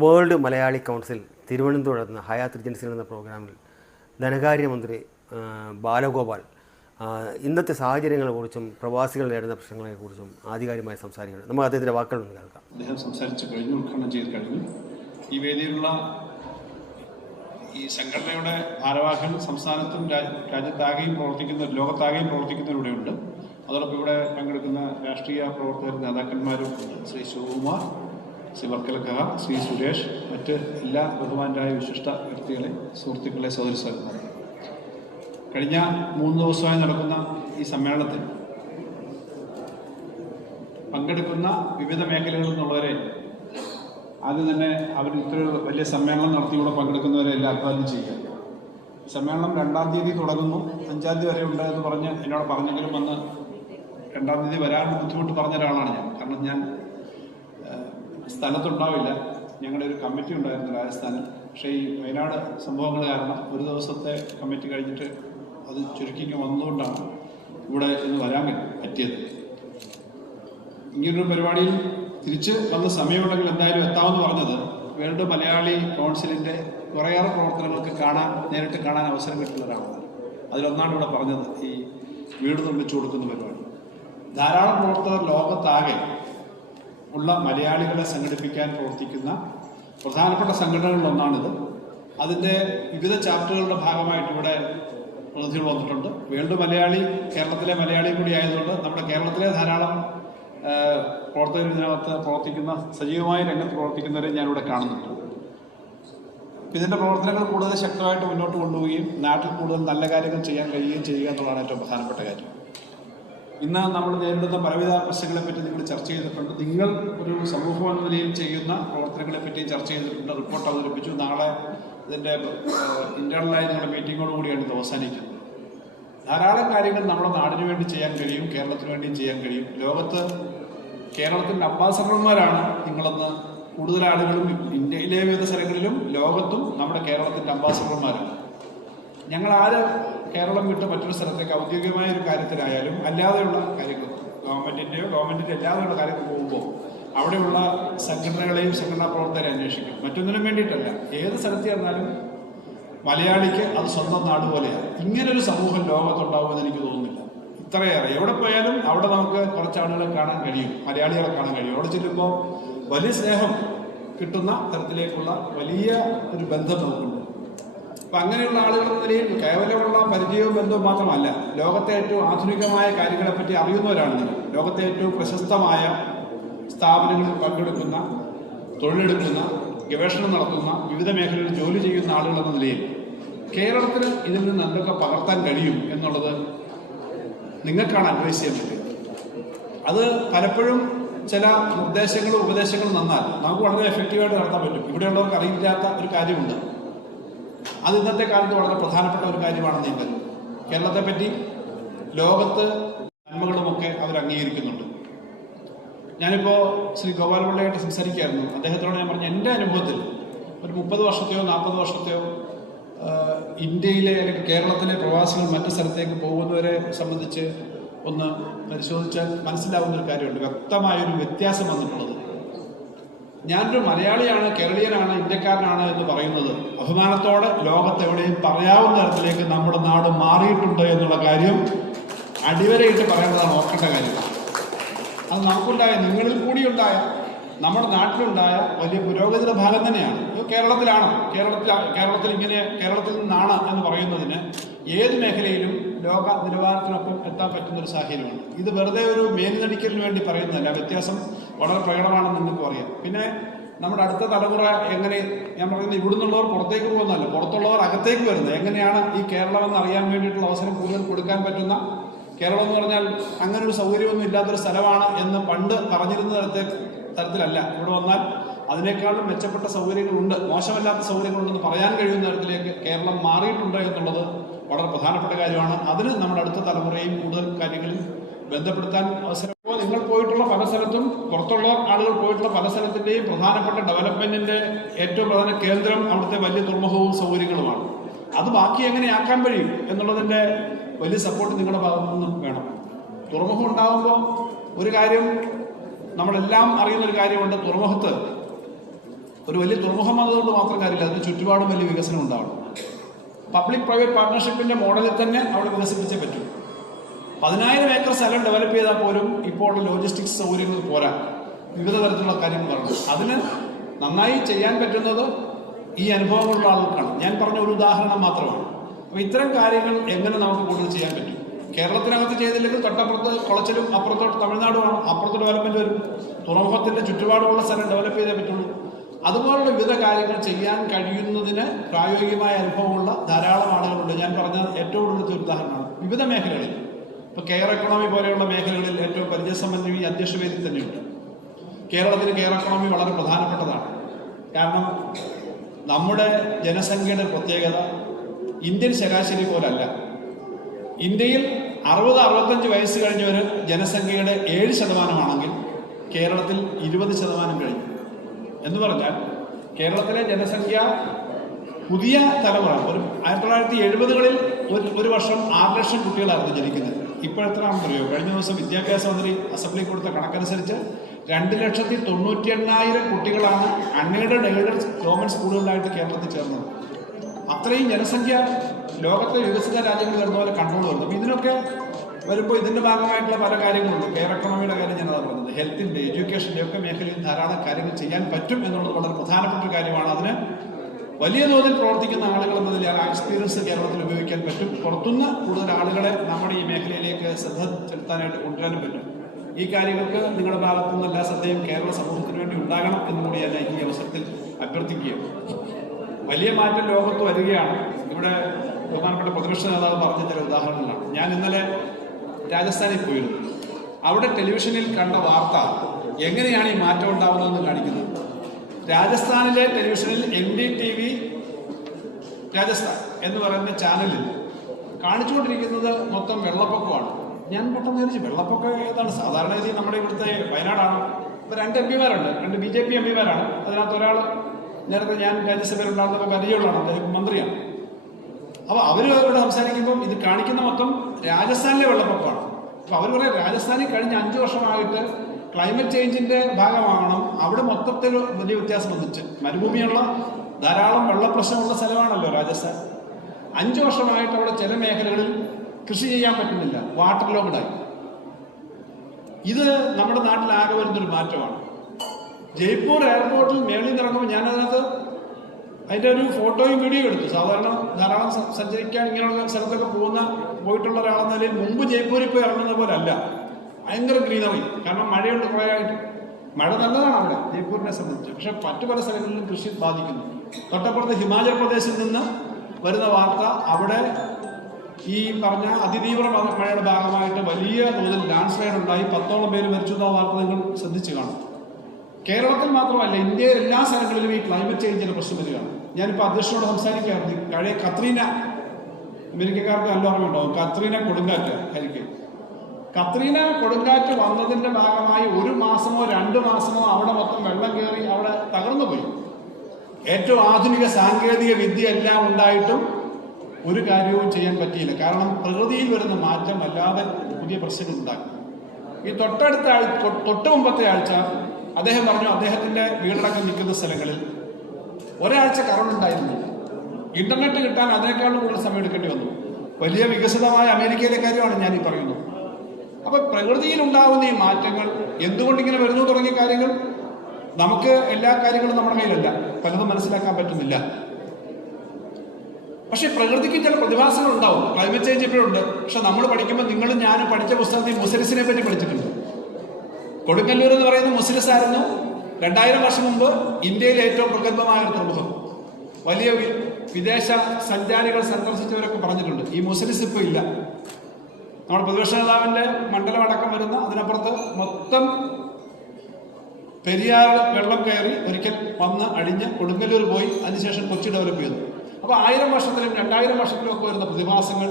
World Malayali council തിരുവനന്തപുരത്ത് നടന്ന ഹയാത്ത് റിജൻസിൽ എന്ന പ്രോഗ്രാമിൽ ധനകാര്യമന്ത്രി ബാലഗോപാൽ ഇന്നത്തെ സാഹചര്യങ്ങളെക്കുറിച്ചും പ്രവാസികൾ നേരിടുന്ന പ്രശ്നങ്ങളെക്കുറിച്ചും ആധികാരികമായി സംസാരിക്കുന്നത് നമുക്ക് അദ്ദേഹത്തിന്റെ വാക്കുകളൊന്ന് കേൾക്കാം. അദ്ദേഹം സംസാരിച്ചു കഴിഞ്ഞു ഉദ്ഘാടനം ചെയ്ത് കഴിഞ്ഞു. ഈ വേദിയിലുള്ള ഈ സംഘടനയുടെ ഭാരവാഹൻ സംസ്ഥാനത്തും രാജ്യത്താകെയും പ്രവർത്തിക്കുന്ന ലോകത്താകെയും പ്രവർത്തിക്കുന്നവരുടെയുണ്ട്. അതോടൊപ്പം ഇവിടെ പങ്കെടുക്കുന്ന രാഷ്ട്രീയ പ്രവർത്തകർ നേതാക്കന്മാരും ശ്രീ ശിവകുമാർ ശ്രീ വർക്കലക്കഹ ശ്രീ സുരേഷ് മറ്റ് എല്ലാ ബഹുമാനരായ വിശിഷ്ട വ്യക്തികളെ സുഹൃത്തുക്കളെ സഹോദരി സഹോദരന്മാരെ കഴിഞ്ഞ മൂന്ന് ദിവസമായി നടക്കുന്ന ഈ സമ്മേളനത്തിൽ പങ്കെടുക്കുന്ന വിവിധ മേഖലകളിൽ നിന്നുള്ളവരെ ആദ്യം തന്നെ അവർ ഇത്ര വലിയ സമ്മേളനം നടത്തിയൂടെ പങ്കെടുക്കുന്നവരെ എല്ലാം അഭിവാദ്യം ചെയ്യുക. സമ്മേളനം രണ്ടാം തീയതി തുടങ്ങുന്നു. അഞ്ചാം തീയതി വരെ ഉണ്ട് എന്ന് പറഞ്ഞ് എന്നോട് പറഞ്ഞെങ്കിലും വന്ന് രണ്ടാം തീയതി വരാൻ ബുദ്ധിമുട്ട് പറഞ്ഞ ഒരാളാണ് ഞാൻ. കാരണം ഞാൻ സ്ഥലത്തുണ്ടാവില്ല. ഞങ്ങളുടെ ഒരു കമ്മിറ്റി ഉണ്ടായിരുന്നു രാജസ്ഥാനിൽ പക്ഷേ ഈ വയനാട് സംഭവങ്ങൾ കാരണം ഒരു ദിവസത്തെ കമ്മിറ്റി കഴിഞ്ഞിട്ട് അത് ചുരുക്കിക്ക് വന്നതുകൊണ്ടാണ് ഇവിടെ ഇന്ന് വരാൻ പറ്റിയത്. ഇങ്ങനൊരു പരിപാടിയിൽ തിരിച്ച് വന്ന സമയമുണ്ടെങ്കിൽ എന്തായാലും എത്താമെന്ന് പറഞ്ഞത് വേൾഡ് മലയാളി കൗൺസിലിന്റെ കുറേയേറെ പ്രവർത്തനങ്ങൾക്ക് കാണാൻ നേരിട്ട് കാണാൻ അവസരം കിട്ടുന്ന ഒരാളാണ് അതിലൊന്നാണ് ഇവിടെ പറഞ്ഞത് ഈ വീട് നിർമ്മിച്ചു കൊടുക്കുന്ന പരിപാടി. ധാരാളം പ്രവർത്തകർ ലോകത്താകെ ഉള്ള മലയാളികളെ സംഘടിപ്പിക്കാൻ പ്രവർത്തിക്കുന്ന പ്രധാനപ്പെട്ട സംഘടനകളിലൊന്നാണിത്. അതിന്റെ വിവിധ ചാപ്റ്ററുകളുടെ ഭാഗമായിട്ട് ഇവിടെ പ്രതിനിധികൾ വന്നിട്ടുണ്ട്. വേൾഡ് മലയാളി കേരളത്തിലെ മലയാളി കൂടി ആയതുകൊണ്ട് നമ്മുടെ കേരളത്തിലെ ധാരാളം പ്രവർത്തകർ ഇതിനകത്ത് പ്രവർത്തിക്കുന്ന സജീവമായ രംഗത്ത് പ്രവർത്തിക്കുന്നവരെ ഞാനിവിടെ കാണുന്നുണ്ട്. ഇതിന്റെ പ്രവർത്തനങ്ങൾ കൂടുതൽ ശക്തമായിട്ട് മുന്നോട്ട് കൊണ്ടുപോവുകയും നാട്ടിൽ കൂടുതൽ നല്ല കാര്യങ്ങൾ ചെയ്യാൻ കഴിയുകയും ചെയ്യുക എന്നുള്ളതാണ് ഏറ്റവും പ്രധാനപ്പെട്ട കാര്യം. ഇന്ന് നമ്മൾ നേരിടുന്ന പലവിധ പ്രശ്നങ്ങളെ പറ്റി നിങ്ങൾ ചർച്ച ചെയ്തിട്ടുണ്ട്. നിങ്ങൾ ഒരു സമൂഹം എന്ന നിലയിൽ ചെയ്യുന്ന പറ്റി ചർച്ച ചെയ്തിട്ടുണ്ട്. റിപ്പോർട്ട് അവതരിപ്പിച്ചു. നാളെ ഇതിന്റെ ഇന്റേണലായ നിങ്ങളുടെ മീറ്റിങ്ങോട് കൂടിയാണ് ഇത് അവസാനിക്കുന്നത്. ധാരാളം കാര്യങ്ങൾ നമ്മുടെ നാടിനു വേണ്ടി ചെയ്യാൻ കഴിയും കേരളത്തിന് വേണ്ടി ചെയ്യാൻ കഴിയും. ലോകത്ത് കേരളത്തിന്റെ അംബാസഡർമാരാണ് നിങ്ങളെന്ന് കൂടുതൽ ആളുകളും ഇന്ത്യയിലെ വിവിധ സ്ഥലങ്ങളിലും ലോകത്തും നമ്മുടെ കേരളത്തിന്റെ അംബാസഡർമാരാണ്. ഞങ്ങൾ ആര് കേരളം വിട്ട് മറ്റൊരു സ്ഥലത്തേക്ക് ഔദ്യോഗികമായ ഒരു കാര്യത്തിലായാലും അല്ലാതെയുള്ള കാര്യങ്ങൾ ഗവൺമെന്റിന്റെയോ ഗവൺമെന്റിന്റെ അല്ലാതെയുള്ള കാര്യങ്ങൾ പോകുമ്പോൾ അവിടെയുള്ള സംഘടനകളെയും സംഘടനാ പ്രവർത്തകരെ അന്വേഷിക്കും. മറ്റൊന്നിനും വേണ്ടിയിട്ടല്ല. ഏത് സ്ഥലത്ത് ചെന്നാലും മലയാളിക്ക് അത് സ്വന്തം നാട് പോലെയാണ് ഇങ്ങനൊരു സമൂഹം ലോകത്തുണ്ടാവുമെന്ന് എനിക്ക് തോന്നുന്നില്ല. ഇത്രയേറെ. എവിടെ പോയാലും അവിടെ നമുക്ക് കുറച്ച് ആളുകളെ കാണാൻ കഴിയും. മലയാളികളെ കാണാൻ കഴിയും. അവിടെ ചെല്ലുമ്പോൾ വലിയ സ്നേഹം കിട്ടുന്ന തരത്തിലേക്കുള്ള വലിയ ഒരു ബന്ധം നമുക്കുണ്ട്. അപ്പൊ അങ്ങനെയുള്ള ആളുകൾ എന്ന നിലയിൽ കേവലമുള്ള പരിചയവും ബന്ധവും മാത്രമല്ല ലോകത്തെ ഏറ്റവും ആധുനികമായ കാര്യങ്ങളെ പറ്റി അറിയുന്നവരാണ് നിങ്ങൾ. ലോകത്തെ ഏറ്റവും പ്രശസ്തമായ സ്ഥാപനങ്ങളിൽ പങ്കെടുക്കുന്ന തൊഴിലെടുക്കുന്ന ഗവേഷണം നടത്തുന്ന വിവിധ മേഖലകളിൽ ജോലി ചെയ്യുന്ന ആളുകൾ എന്ന നിലയിൽ കേരളത്തിന് ഇതിൽ നിന്ന് എന്തൊക്കെ പകർത്താൻ കഴിയും എന്നുള്ളത് നിങ്ങൾക്കാണ് അഡ്വൈസ് ചെയ്യാൻ പറ്റുക. അത് പലപ്പോഴും ചില നിർദ്ദേശങ്ങളും ഉപദേശങ്ങളും നന്നാൽ നമുക്ക് വളരെ എഫക്റ്റീവായിട്ട് നടത്താൻ പറ്റും. ഇവിടെയുള്ളവർക്ക് അറിയില്ലാത്ത ഒരു കാര്യമുണ്ട്. അത് ഇന്നത്തെ കാലത്ത് വളരെ പ്രധാനപ്പെട്ട ഒരു കാര്യമാണ് കരുതുന്നു. കേരളത്തെ പറ്റി ലോകത്ത് നന്മകളുമൊക്കെ അവർ അംഗീകരിക്കുന്നുണ്ട്. ഞാനിപ്പോൾ ശ്രീ ഗോപാലപിള്ളയായിട്ട് സംസാരിക്കുകയായിരുന്നു അദ്ദേഹത്തോട് ഞാൻ പറഞ്ഞു എന്റെ അനുഭവത്തിൽ ഒരു മുപ്പത് വർഷത്തെയോ നാൽപ്പത് വർഷത്തെയോ ഇന്ത്യയിലെ അല്ലെങ്കിൽ കേരളത്തിലെ പ്രവാസികൾ മറ്റു സ്ഥലത്തേക്ക് പോകുന്നവരെ സംബന്ധിച്ച് ഒന്ന് പരിശോധിച്ചാൽ മനസ്സിലാവുന്ന ഒരു കാര്യമുണ്ട്. വ്യക്തമായൊരു വ്യത്യാസം വന്നിട്ടുള്ളത് ഞാനൊരു മലയാളിയാണ് കേരളീയനാണ് ഇന്ത്യക്കാരനാണ് എന്ന് പറയുന്നത്. അഭിമാനത്തോടെ ലോകത്തെവിടെയും പറയാവുന്ന തരത്തിലേക്ക് നമ്മുടെ നാട് മാറിയിട്ടുണ്ട് എന്നുള്ള കാര്യം അടിവരയിട്ട് പറയേണ്ടതാണ് ഓർക്കേണ്ട കാര്യം. അത് നമുക്കുണ്ടായ നിങ്ങളിൽ കൂടിയുണ്ടായ നമ്മുടെ നാട്ടിലുണ്ടായ വലിയ പുരോഗതിയുടെ ഭാഗം തന്നെയാണ്. കേരളത്തിലാണ്. കേരളത്തിൽ കേരളത്തിൽ ഇങ്ങനെ കേരളത്തിൽ നിന്നാണ് എന്ന് പറയുന്നതിന് ഏത് മേഖലയിലും ലോക നിലവാരത്തിനൊപ്പം എത്താൻ പറ്റുന്ന ഒരു സാഹചര്യമാണ്. ഇത് വെറുതെ ഒരു മേൽനടിക്കലിന് വേണ്ടി പറയുന്നതല്ല. വ്യത്യാസം വളരെ പ്രകടമാണെന്ന് നിങ്ങൾക്ക് അറിയാം പിന്നെ നമ്മുടെ അടുത്ത തലമുറ എങ്ങനെ ഞാൻ പറയുന്നത് ഇവിടുന്നുള്ളവർ പുറത്തേക്ക് പോകുന്നതല്ല പുറത്തുള്ളവർ അകത്തേക്ക് വരുന്നത്. എങ്ങനെയാണ് ഈ കേരളം എന്ന് അറിയാൻ വേണ്ടിയിട്ടുള്ള അവസരം കൂടുതൽ കൊടുക്കാൻ പറ്റുന്ന? കേരളം എന്ന് പറഞ്ഞാൽ അങ്ങനെ ഒരു സൗകര്യമൊന്നും ഇല്ലാത്തൊരു സ്ഥലമാണ് എന്ന് പണ്ട് പറഞ്ഞിരുന്ന തരത്തെ തരത്തിലല്ല. ഇവിടെ വന്നാൽ അതിനേക്കാളും മെച്ചപ്പെട്ട സൗകര്യങ്ങളുണ്ട്. മോശമല്ലാത്ത സൗകര്യങ്ങളുണ്ടെന്ന് പറയാൻ കഴിയുന്ന തരത്തിലേക്ക് കേരളം മാറിയിട്ടുണ്ട് എന്നുള്ളത് വളരെ പ്രധാനപ്പെട്ട കാര്യമാണ്. അതിന് നമ്മുടെ അടുത്ത തലമുറയും കൂടുതൽ കാര്യങ്ങളിൽ ബന്ധപ്പെടുത്താൻ അവസരം. നിങ്ങൾ പോയിട്ടുള്ള പല സ്ഥലത്തും പുറത്തുള്ള ആളുകൾ പോയിട്ടുള്ള പല സ്ഥലത്തിന്റെയും പ്രധാനപ്പെട്ട ഡെവലപ്മെന്റിന്റെ ഏറ്റവും പ്രധാന കേന്ദ്രം അവിടുത്തെ വലിയ തുറമുഖവും സൗകര്യങ്ങളുമാണ്. അത് ബാക്കി എങ്ങനെ ആക്കാൻ കഴിയും എന്നുള്ളതിന്റെ വലിയ സപ്പോർട്ട് നിങ്ങളുടെ ഭാഗത്തു നിന്നും വേണം. തുറമുഖം ഉണ്ടാകുമ്പോൾ ഒരു കാര്യം നമ്മളെല്ലാം അറിയുന്ന ഒരു കാര്യമുണ്ട്. തുറമുഖത്ത് ഒരു വലിയ തുറമുഖം വന്നതുകൊണ്ട് മാത്രം കാര്യമില്ല. അതിന് ചുറ്റുപാടും വലിയ വികസനം ഉണ്ടാവണം. പബ്ലിക് പ്രൈവറ്റ് പാർട്ട്ണർഷിപ്പിന്റെ മോഡലിൽ തന്നെ അവിടെ വികസിപ്പിച്ചേ പറ്റും. പതിനായിരം ഏക്കർ സ്ഥലം ഡെവലപ്പ് ചെയ്താൽ പോലും ഇപ്പോൾ ലോജിസ്റ്റിക്സ് സൗകര്യങ്ങൾ പോരാ. വിവിധ തരത്തിലുള്ള കാര്യങ്ങൾ പറഞ്ഞു അതിന് നന്നായി ചെയ്യാൻ പറ്റുന്നത് ഈ അനുഭവങ്ങളുള്ള ആളുകൾക്കാണ്. ഞാൻ പറഞ്ഞ ഒരു ഉദാഹരണം മാത്രമാണ്. അപ്പോൾ ഇത്തരം കാര്യങ്ങൾ എങ്ങനെ നമുക്ക് കൂടുതൽ ചെയ്യാൻ പറ്റും? കേരളത്തിനകത്ത് ചെയ്തില്ലെങ്കിൽ തൊട്ടപ്പുറത്ത് കുളച്ചിലും അപ്പുറത്തോട്ട് തമിഴ്നാടുമാണ് അപ്പുറത്ത് ഡെവലപ്മെന്റ് വരും. തുറമുഖത്തിന്റെ ചുറ്റുപാടുമുള്ള സ്ഥലം ഡെവലപ്പ് ചെയ്തേ പറ്റുള്ളൂ. അതുപോലുള്ള വിവിധ കാര്യങ്ങൾ ചെയ്യാൻ കഴിയുന്നതിന് പ്രായോഗികമായ അനുഭവമുള്ള ധാരാളം ആളുകളുണ്ട്. ഞാൻ പറഞ്ഞ ഏറ്റവും കൂടുതൽ ഉദാഹരണമാണ് വിവിധ മേഖലകളിൽ. ഇപ്പൊ കെയർ എക്കണോമി പോലെയുള്ള മേഖലകളിൽ ഏറ്റവും പരിചയസമ്പന്നം ഈ അധ്യക്ഷ വേദി തന്നെയുണ്ട്. കേരളത്തിന് കെയർ എക്കണോമി വളരെ പ്രധാനപ്പെട്ടതാണ്. കാരണം നമ്മുടെ ജനസംഖ്യയുടെ പ്രത്യേകത ഇന്ത്യൻ ശരാശരി പോലല്ല. ഇന്ത്യയിൽ അറുപത് അറുപത്തഞ്ച് വയസ്സ് കഴിഞ്ഞവർ ജനസംഖ്യയുടെ ഏഴ് ശതമാനമാണെങ്കിൽ കേരളത്തിൽ ഇരുപത് ശതമാനം കഴിഞ്ഞു. എന്ന് പറഞ്ഞാൽ കേരളത്തിലെ ജനസംഖ്യ പുതിയ തലമുറ. ഒരു ആയിരത്തി തൊള്ളായിരത്തി എഴുപതുകളിൽ ഒരു ഒരു വർഷം ആറ് ലക്ഷം കുട്ടികളായിരുന്നു ജനിക്കുന്നത്. പറയുമോ കഴിഞ്ഞ ദിവസം വിദ്യാഭ്യാസ മന്ത്രി അസംബ്ലി കൊടുത്ത കണക്കനുസരിച്ച് രണ്ട് ലക്ഷത്തി തൊണ്ണൂറ്റി എണ്ണായിരം കുട്ടികളാണ് അൺഎയ്ഡഡ് എയ്ഡഡ് ഗവൺമെന്റ് സ്കൂളുകളിലായിട്ട് കേരളത്തിൽ ചേർന്നത്. അത്രയും ജനസംഖ്യ ലോകത്തെ വികസിത രാജ്യങ്ങളിൽ വരുന്ന പോലെ വരുന്നു ഇതിനൊക്കെ വരുമ്പോൾ ഇതിന്റെ ഭാഗമായിട്ടുള്ള പല കാര്യങ്ങളുണ്ട്. കെയർ എക്കണോമിയുടെ കാര്യം ഞാനതാ പറഞ്ഞത്. ഹെൽത്തിന്റെ എഡ്യൂക്കേഷന്റെ ഒക്കെ മേഖലയിൽ ധാരാളം കാര്യങ്ങൾ ചെയ്യാൻ പറ്റും എന്നുള്ളത് വളരെ പ്രധാനപ്പെട്ട ഒരു കാര്യമാണ്. അതിന് വലിയ തോതിൽ പ്രവർത്തിക്കുന്ന ആളുകൾ എന്നതിൽ ആ എക്സ്പീരിയൻസ് കേരളത്തിൽ ഉപയോഗിക്കാൻ പറ്റും. പുറത്തുനിന്ന് കൂടുതൽ ആളുകളെ നമ്മുടെ ഈ മേഖലയിലേക്ക് ശ്രദ്ധ ചെലുത്താനായിട്ട് കൊണ്ടുവരാനും പറ്റും. ഈ കാര്യങ്ങൾക്ക് നിങ്ങളുടെ ഭാഗത്തു നിന്ന് എല്ലാ ശ്രദ്ധയും കേരള സമൂഹത്തിന് വേണ്ടി ഉണ്ടാകണം എന്നുകൂടി ഞാൻ ഈ അവസരത്തിൽ അഭ്യർത്ഥിക്കുകയാണ്. വലിയ മാറ്റം ലോകത്ത് വരികയാണ്. ഇവിടെ ബഹുമാനപ്പെട്ട പ്രതിപക്ഷ നേതാവ് പറഞ്ഞ ചില ഉദാഹരണങ്ങളാണ്. ഞാൻ ഇന്നലെ രാജസ്ഥാനിൽ പോയിരുന്നു. അവിടെ ടെലിവിഷനിൽ കണ്ട വാർത്ത എങ്ങനെയാണ് ഈ മാറ്റം ഉണ്ടാവുന്നതെന്ന് കാണിക്കുന്നത്. രാജസ്ഥാനിലെ ടെലിവിഷനിൽ N D T V Rajasthan എന്ന് പറയുന്ന ചാനലിൽ കാണിച്ചുകൊണ്ടിരിക്കുന്നത് മൊത്തം വെള്ളപ്പൊക്കമാണ്. ഞാൻ പെട്ടെന്ന് വിചാരിച്ചു വെള്ളപ്പൊക്കം ഏതാണ്? സാധാരണ ഗതി നമ്മുടെ ഇവിടുത്തെ വയനാടാണ്. ഇപ്പൊ രണ്ട് എം പിമാരുണ്ട്. രണ്ട് ബി ജെ പി എം പിമാരാണ്. അതിനകത്ത് ഒരാൾ നേരത്തെ ഞാൻ രാജ്യസഭയിൽ ഉണ്ടാകുന്നപ്പോൾ പരിചയമുള്ളതാണ്. അദ്ദേഹം മന്ത്രിയാണ്. അപ്പൊ അവർ ഇവിടെ സംസാരിക്കുമ്പോൾ ഇത് കാണിക്കുന്ന മൊത്തം രാജസ്ഥാനിലെ വെള്ളപ്പൊക്കമാണ്. അപ്പോൾ അവർ പറയാം രാജസ്ഥാനിൽ കഴിഞ്ഞ അഞ്ചു വർഷമായിട്ട് ക്ലൈമറ്റ് ചേഞ്ചിന്റെ ഭാഗമാകണം. അവിടെ മൊത്തത്തിൽ വലിയ വ്യത്യാസം വന്നിട്ട്. മരുഭൂമിയുള്ള ധാരാളം വെള്ളപ്രശ്നമുള്ള സ്ഥലമാണല്ലോ രാജസ്ഥാൻ. അഞ്ചു വർഷമായിട്ട് അവിടെ ചില മേഖലകളിൽ കൃഷി ചെയ്യാൻ പറ്റുന്നില്ല. വാട്ടർ ലോക്ക്ഡായി ഇത് നമ്മുടെ നാട്ടിൽ ആകെ വരുന്നൊരു മാറ്റമാണ്. ജയ്പൂർ എയർപോർട്ടിൽ മേളിൽ നിറങ്ങുമ്പോൾ ഞാനതിനകത്ത് അതിന്റെ ഒരു ഫോട്ടോയും വീഡിയോ എടുത്തു. സാധാരണ ധാരാളം സഞ്ചരിക്കാൻ ഇങ്ങനെയുള്ള സ്ഥലത്തൊക്കെ പോകുന്ന പോയിട്ടുള്ള ഒരാളെന്ന നിലയിൽ മുമ്പ് ജയ്പൂരിൽ പോയി ഇറങ്ങുന്ന പോലെ അല്ല ഭയങ്കര ഗ്രീനറി കാരണം മഴയുണ്ട് കുറേ ആയിട്ട്. മഴ നല്ലതാണ് അവിടെ ജയ്പൂരിനെ സംബന്ധിച്ച്. പക്ഷെ മറ്റു പല സ്ഥലങ്ങളിലും കൃഷി ബാധിക്കുന്നു. തൊട്ടപ്പുറത്ത് ഹിമാചൽ പ്രദേശിൽ നിന്ന് വരുന്ന വാർത്ത അവിടെ ഈ പറഞ്ഞ അതിതീവ്ര മഴയുടെ ഭാഗമായിട്ട് വലിയ തോതിൽ ലാൻഡ് സ്ലൈഡ് ഉണ്ടായി. പത്തോളം പേര് മരിച്ചു എന്ന വാർത്ത നിങ്ങൾ ശ്രദ്ധിച്ചു കാണും കേരളത്തിൽ മാത്രമല്ല ഇന്ത്യയിലെ എല്ലാ സ്ഥലങ്ങളിലും ഈ ക്ലൈമറ്റ് ചേഞ്ചിന്റെ പ്രശ്നം വരികയാണ്. ഞാനിപ്പോൾ അധ്യക്ഷനോട് സംസാരിക്കുകയായിരുന്നു. കഴിയ കത്രീന അമേരിക്കക്കാർക്ക് നല്ല ഓർമ്മയുണ്ടാവും കത്രീന കൊടുങ്കാറ്റ് ആയിരിക്കും കത്രീന കൊടുങ്കാറ്റ് വന്നതിന്റെ ഭാഗമായി ഒരു മാസമോ രണ്ട് മാസമോ അവിടെ മൊത്തം വെള്ളം കയറി അവിടെ തകർന്നു പോയി. ഏറ്റവും ആധുനിക സാങ്കേതിക വിദ്യ എല്ലാം ഉണ്ടായിട്ടും ഒരു കാര്യവും ചെയ്യാൻ പറ്റിയില്ല. കാരണം പ്രകൃതിയിൽ വരുന്ന മാറ്റം അല്ലാതെ പുതിയ പ്രശ്നങ്ങൾ ഉണ്ടാക്കും. ഈ തൊട്ടടുത്ത ആഴ്ച തൊട്ട് മുമ്പത്തെ ആഴ്ച അദ്ദേഹം പറഞ്ഞു അദ്ദേഹത്തിന്റെ വീടടക്കം നിൽക്കുന്ന സ്ഥലങ്ങളിൽ ഒരാഴ്ച കറണ്ട് ഉണ്ടായിരുന്നു. ഇന്റർനെറ്റ് കിട്ടാൻ അതിനേക്കാളും കൂടുതൽ സമയം എടുക്കേണ്ടി വന്നു. വലിയ വികസിതമായ അമേരിക്കയിലെ കാര്യമാണ് ഞാൻ ഈ പറയുന്നത്. അപ്പൊ പ്രകൃതിയിൽ ഉണ്ടാകുന്ന ഈ മാറ്റങ്ങൾ എന്തുകൊണ്ട് ഇങ്ങനെ വരുന്നു തുടങ്ങിയ കാര്യങ്ങൾ നമുക്ക് എല്ലാ കാര്യങ്ങളും നമ്മുടെ കയ്യിലല്ല. പലതും മനസ്സിലാക്കാൻ പറ്റുന്നില്ല. പക്ഷെ പ്രകൃതിക്ക് ചില പ്രതിഭാസങ്ങൾ ഉണ്ടാവും. ക്ലൈമറ്റ് ചേഞ്ച് ഇപ്പോഴുണ്ട് പക്ഷെ നമ്മൾ പഠിക്കുമ്പോൾ നിങ്ങൾ ഞാൻ പഠിച്ച പുസ്തകത്തിൽ മുസലിസിനെ പറ്റി പഠിച്ചിട്ടുണ്ട്. കൊടുങ്ങല്ലൂർ എന്ന് പറയുന്ന മുസ്ലിസ് ആയിരുന്നു. രണ്ടായിരം വർഷം മുമ്പ് ഇന്ത്യയിലെ ഏറ്റവും പ്രഗത്ഭമായ ഒരു തുറമുഖം. വലിയ വിദേശ സഞ്ചാരികൾ സന്ദർശിച്ചവരൊക്കെ പറഞ്ഞിട്ടുണ്ട്. ഈ മുസ്ലിസ് ഇപ്പോൾ ഇല്ല. നമ്മുടെ പ്രതിപക്ഷ നേതാവിന്റെ മണ്ഡലം അടക്കം വരുന്ന അതിനപ്പുറത്ത് മൊത്തം പെരിയാർ വെള്ളം കയറി ഒരിക്കൽ വന്ന് അടിഞ്ഞ് കൊടുങ്ങല്ലൂർ പോയി അതിനുശേഷം കൊച്ചി ഡെവലപ്പ് ചെയ്തു. അപ്പോൾ ആയിരം വർഷത്തിലും രണ്ടായിരം വർഷത്തിലും ഒക്കെ വരുന്ന പ്രതിഭാസങ്ങൾ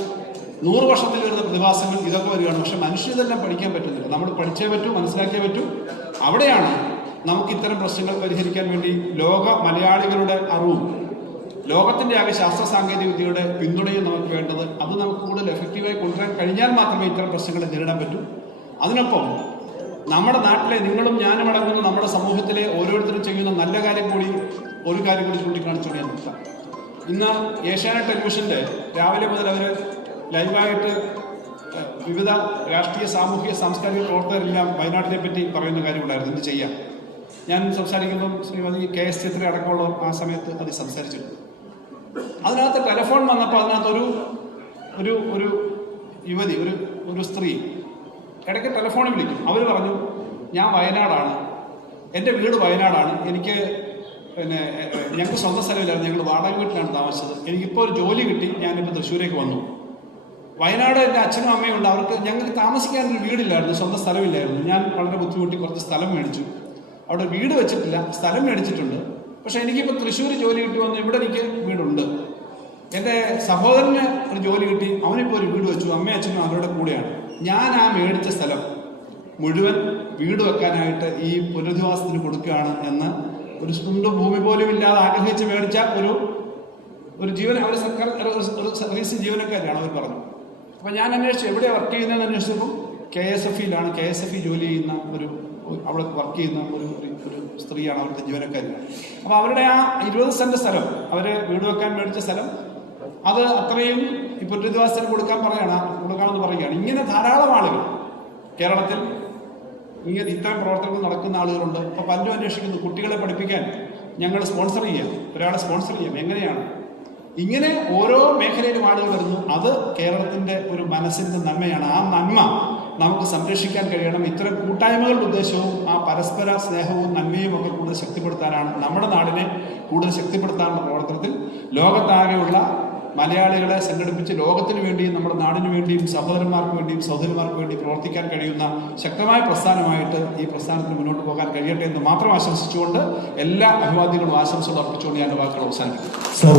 നൂറ് വർഷത്തിൽ വരുന്ന പ്രതിഭാസങ്ങൾ ഇതൊക്കെ വരികയാണ്. പക്ഷെ മനുഷ്യ ഇതെല്ലാം പഠിക്കാൻ പറ്റുന്നില്ല. നമ്മൾ പഠിച്ചേ പറ്റൂ മനസ്സിലാക്കിയേ പറ്റൂ. അവിടെയാണ് നമുക്ക് ഇത്തരം പ്രശ്നങ്ങൾ പരിഹരിക്കാൻ വേണ്ടി ലോക മലയാളികളുടെ അറിവും ലോകത്തിന്റെ ആകെ ശാസ്ത്ര സാങ്കേതിക വിദ്യയുടെ പിന്തുണയും നമുക്ക് വേണ്ടത് അത് നമുക്ക് കൂടുതൽ എഫക്റ്റീവായി കൊണ്ടുവരാൻ കഴിഞ്ഞാൽ മാത്രമേ ഇത്തരം പ്രശ്നങ്ങളെ നേരിടാൻ പറ്റൂ. അതിനൊപ്പം നമ്മുടെ നാട്ടിലെ നിങ്ങളും ഞാനും അടങ്ങുന്ന നമ്മുടെ സമൂഹത്തിലെ ഓരോരുത്തരും ചെയ്യുന്ന നല്ല കാര്യം കൂടി ഒരു കാര്യം കൂടി ചൂണ്ടിക്കാണിച്ചുകൊണ്ട് ഞാൻ നിർത്താം ഇന്ന് ഏഷ്യാനെറ്റ് ടെലിവിഷന്റെ രാവിലെ മുതൽ അവർ ലൈവായിട്ട് വിവിധ രാഷ്ട്രീയ സാമൂഹിക സാംസ്കാരിക പ്രവർത്തകരെല്ലാം വയനാട്ടിനെ പറ്റി പറയുന്ന കാര്യമുണ്ടായിരുന്നു. എന്ത് ചെയ്യാം. ഞാൻ സംസാരിക്കുമ്പം ശ്രീമതി കെ എസ് ചിത്ര അടക്കമുള്ളവർ ആ സമയത്ത് അത് സംസാരിച്ചിട്ടുണ്ട്. അതിനകത്ത് ടെലഫോൺ വന്നപ്പോൾ അതിനകത്ത് ഒരു ഒരു യുവതി ഒരു ഒരു സ്ത്രീ ഇടയ്ക്ക് ടെലഫോണിൽ വിളിക്കും. അവർ പറഞ്ഞു ഞാൻ വയനാടാണ്. എന്റെ വീട് വയനാടാണ്. എനിക്ക് പിന്നെ ഞങ്ങൾക്ക് സ്വന്തം സ്ഥലമില്ലായിരുന്നു. ഞങ്ങൾ വാടക വീട്ടിലാണ് താമസിച്ചത്. എനിക്കിപ്പോൾ ഒരു ജോലി കിട്ടി. ഞാനിപ്പോൾ തൃശ്ശൂരേക്ക് വന്നു. വയനാട് എന്റെ അച്ഛനും അമ്മയും ഉണ്ട്. അവർക്ക് ഞങ്ങൾക്ക് താമസിക്കാൻ ഒരു വീടില്ലായിരുന്നു. സ്വന്തം സ്ഥലമില്ലായിരുന്നു. ഞാൻ വളരെ ബുദ്ധിമുട്ടി കുറച്ച് സ്ഥലം മേടിച്ചു. അവിടെ വീട് വെച്ചിട്ടില്ല. സ്ഥലം മേടിച്ചിട്ടുണ്ട്. പക്ഷെ എനിക്കിപ്പോൾ തൃശ്ശൂർ ജോലി കിട്ടി വന്നു ഇവിടെ എനിക്ക് വീടുണ്ട്. എന്റെ സഹോദരന് ഒരു ജോലി കിട്ടി അവനിപ്പോൾ ഒരു വീട് വെച്ചു അമ്മയും അച്ഛനും അവരുടെ കൂടെയാണ്. ഞാൻ ആ മേടിച്ച സ്ഥലം മുഴുവൻ വീട് വെക്കാനായിട്ട് ഈ പുനരധിവാസത്തിന് കൊടുക്കുകയാണ് എന്ന് ഒരു സ്വന്തം ഭൂമി പോലും ഇല്ലാതെ ആഗ്രഹിച്ച് മേടിച്ച ഒരു ഒരു ജീവൻ അവർ സർക്കാർ ഒരു- സർവീസ് ജീവനക്കാരാണ് അവർ പറഞ്ഞു അപ്പോൾ ഞാൻ അന്വേഷിച്ചു എവിടെ വർക്ക് ചെയ്യുന്നതെന്ന് അന്വേഷിച്ചപ്പോൾ കെ എസ് എഫ് ഇയിലാണ് കെ എസ് എഫ് ഇ ജോലി ചെയ്യുന്ന ഒരു അവിടെ വർക്ക് ചെയ്യുന്ന ഒരു- ഒരു സ്ത്രീയാണ് അവിടുത്തെ ജീവനക്കാരിയാണ് അപ്പോൾ അവരുടെ ആ ഇരുപത് സെന്റ് സ്ഥലം അവർ വീട് വെക്കാൻ മേടിച്ച സ്ഥലം അത് അത്രയും ഈ പുനരധിവാസത്തിന് കൊടുക്കാൻ പറയാണ് കൊടുക്കാമെന്ന് പറയുകയാണ്. ഇങ്ങനെ ധാരാളം ആളുകൾ കേരളത്തിൽ ഇങ്ങനെ ഇത്തരം പ്രവർത്തനങ്ങൾ നടക്കുന്ന ആളുകളുണ്ട്. അപ്പോൾ പലരും അന്വേഷിക്കുന്നു കുട്ടികളെ പഠിപ്പിക്കാൻ ഞങ്ങൾ സ്പോൺസർ ചെയ്യാം ഒരാളെ സ്പോൺസർ ചെയ്യാം എങ്ങനെയാണ്? ഇങ്ങനെ ഓരോ മേഖലയിലും ആളുകൾ വരുന്നു. അത് കേരളത്തിന്റെ ഒരു മനസ്സിന്റെ നന്മയാണ്. ആ നന്മ നമുക്ക് സംരക്ഷിക്കാൻ കഴിയണം. ഇത്തരം കൂട്ടായ്മകളുടെ ഉദ്ദേശവും ആ പരസ്പര സ്നേഹവും നന്മയും ഒക്കെ കൂടുതൽ ശക്തിപ്പെടുത്താനാണ് നമ്മുടെ നാടിനെ കൂടുതൽ ശക്തിപ്പെടുത്താനുള്ള പ്രവർത്തനത്തിൽ. ലോകത്താകെയുള്ള മലയാളികളെ സംഘടിപ്പിച്ച് ലോകത്തിന് വേണ്ടിയും നമ്മുടെ നാടിനു വേണ്ടിയും സഹോദരന്മാർക്ക് വേണ്ടിയും സഹോദരിമാർക്ക് വേണ്ടി പ്രവർത്തിക്കാൻ കഴിയുന്ന ശക്തമായ പ്രസ്ഥാനമായിട്ട് ഈ പ്രസ്ഥാനത്തിന് മുന്നോട്ട് പോകാൻ കഴിയട്ടെ എന്ന് മാത്രം ആശംസിച്ചുകൊണ്ട് എല്ലാ അഭിവാദികളും ആശംസകൾ അർപ്പിച്ചുകൊണ്ട് ഞാൻ വാക്കുകൾ അവസാനിപ്പിക്കുന്നു. സൗ